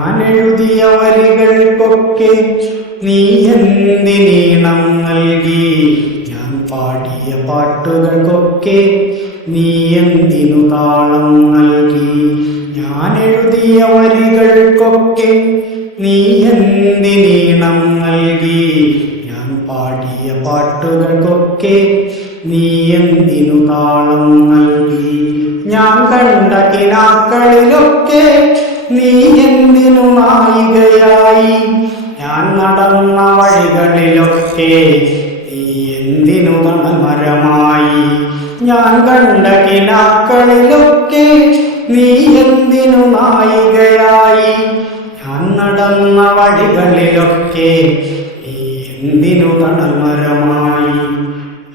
ഞാൻ എഴുതിയ വരികൾക്കൊക്കെ നീ എന്തിനീണം നൽകി? ഞാൻ പാടിയ പാട്ടുകൾക്കൊക്കെ നീ എന്തിനു താളം നൽകി? ഞാൻ എഴുതിയ വരികൾക്കൊക്കെ നീ എന്തിനീണം നൽകി? ഞാൻ പാടിയ പാട്ടുകൾക്കൊക്കെ നീ എന്തിനു താളം നൽകി? ഞാൻ കണ്ട കിനാക്കളിലൊക്കെ നീ എന്തിനു നായികയായി? ഞാൻ നടന്ന വഴികളിലൊക്കെ നീ എന്തിനു തണമരമായി? ഞാൻ കണ്ട കിനാക്കളിലൊക്കെ നീ എന്തിനു നായികയായി? ഞാൻ നടന്ന വഴികളിലൊക്കെ നീ എന്തിനു തണമരമായി?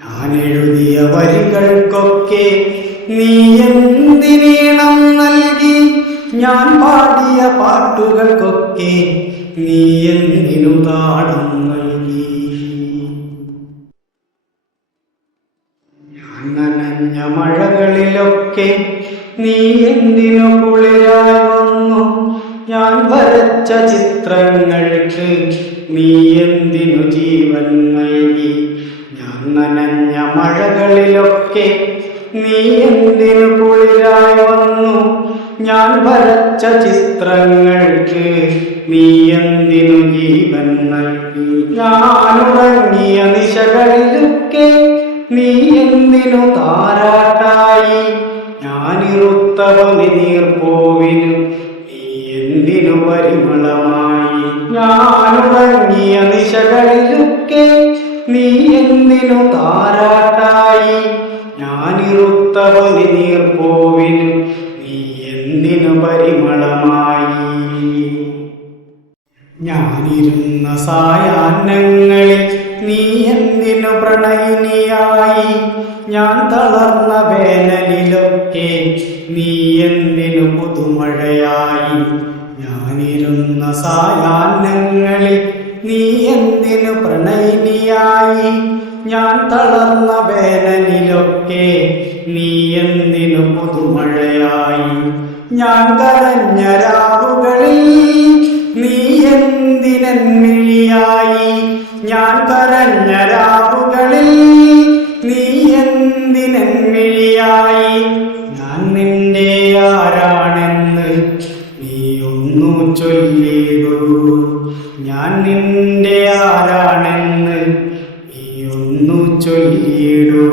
ഞാൻ എഴുതിയ വരികൾക്കൊക്കെ നീ എന്തിനീണം നൽകി? ഞാൻ പാടിയ പാട്ടുകൾക്കൊക്കെ നീ എന്തിനു താളം നൽകി? ഞാൻ നനഞ്ഞ മഴകളിലൊക്കെ നീ എന്തിനു കുളിരായി വന്നു? ഞാൻ വരച്ച ചിത്രങ്ങൾക്ക് നീ എന്തിനു ജീവൻ നൽകി? ഞാൻ നനഞ്ഞ മഴകളിലൊക്കെ നീ എന്തിനു കുളിരായി വന്നു? ഞാൻ വരച്ച ചിത്രങ്ങൾക്ക് നീ എന്തിനു ജീവൻ നൽകി? ഞാനുറങ്ങിയ നിശകളിലൊക്കെ നീ എന്തിനു താരാട്ടായി? ഞാനിറുത്ത പനിനീർപ്പൂവിനു നീ എന്തിനു പരിമളമായി? ഞാനുറങ്ങിയ നിശകളിലൊക്കെ നീ എന്തിനു താരാട്ടായി? ഞാനിറുത്ത പനിനീർപ്പൂവിനു നീ എന്തിനു പരിമളമായി? ഞാനിരുന്ന സായാഹ്നങ്ങളിൽ നീ എന്തിനു പ്രണയിനിയായി? ഞാൻ തളർന്ന വേനലിലൊക്കെ നീ എന്തിനു പുതുമഴയായി? ഞാനിരുന്ന സായാഹ്നങ്ങളിൽ നീ എന്തിനു പ്രണയിനിയായി? ഞാൻ തളർന്ന വേനലിലൊക്കെ നീ എന്തിനു പുതുമഴയായി? ഞാൻ കരഞ്ഞ രാവുകളിൽ നീ എന്തിനെൻമിഴിയായി? ഞാൻ കരഞ്ഞ രാവുകളിൽ നീ എന്തിനെൻമിഴിയായി? ഞാൻ നിന്റെ ആരാണെന്ന് നീ ഒന്നു ചൊല്ലിടൂ. ഞാൻ നിന്റെ ആരാണെന്ന് നീ ഒന്നു ചൊല്ലിടൂ.